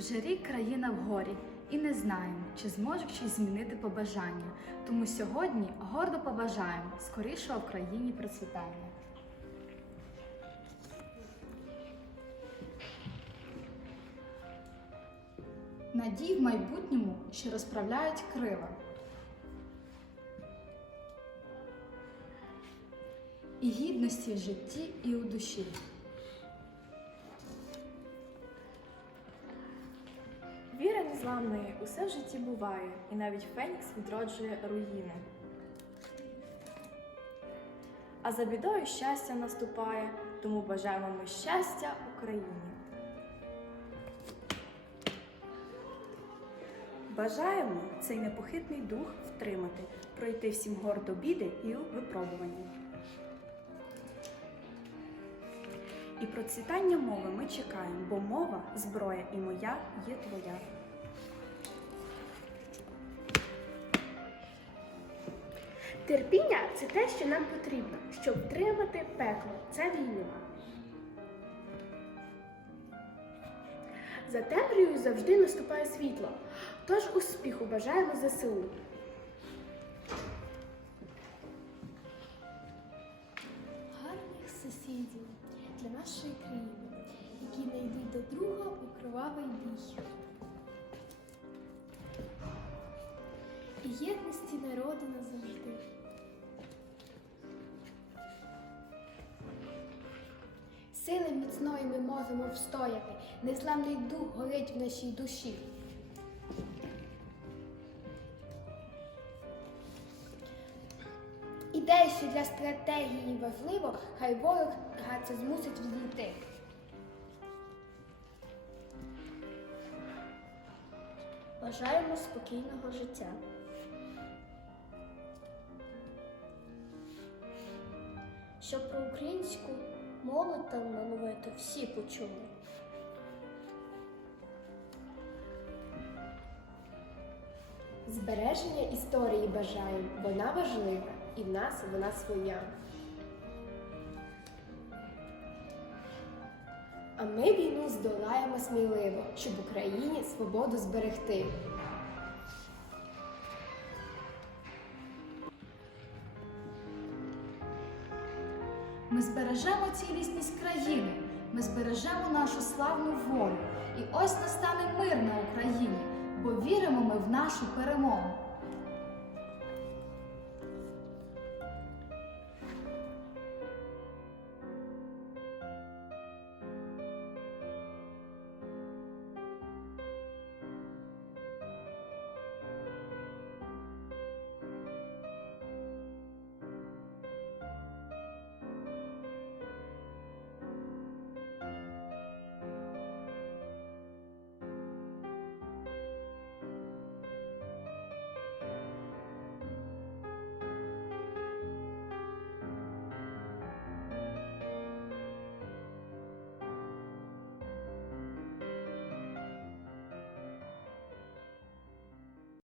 Вже рік країна в горі, і не знаємо, чи зможуть щось змінити побажання. Тому сьогодні гордо побажаємо скорішого в країні процвітання. Надій в майбутньому, що розправляють крила. І гідності в житті і у душі. Незламної усе в житті буває, і навіть Фенікс відроджує руїни. А за бідою щастя наступає, тому бажаємо ми щастя Україні. Бажаємо цей непохитний дух втримати, пройти всім гордо біди і випробування. І процвітання мови ми чекаємо, бо мова зброя і моя є твоя. Терпіння це те, що нам потрібно, щоб втримати пекло. Це війна. За темрявою завжди наступає світло. Тож успіху бажаємо ЗСУ. гарних сусідів для нашої країни, які не йдуть до друга у кровавий бій. І єдності народу назавжди. Сили міцної ми можемо встояти, незламний дух горить в нашій душі. Ідея, що для стратегії важливо, хай ворог це змусить відійти. Бажаємо спокійного життя. Щоб про українську мову талановиту всі почули. Збереження історії бажаємо, вона важлива, і в нас вона своя. А ми війну здолаємо сміливо, щоб Україні свободу зберегти. Ми збережемо цілісність країни, ми збережемо нашу славну волю. І ось настане мир на Україні, бо віримо ми в нашу перемогу.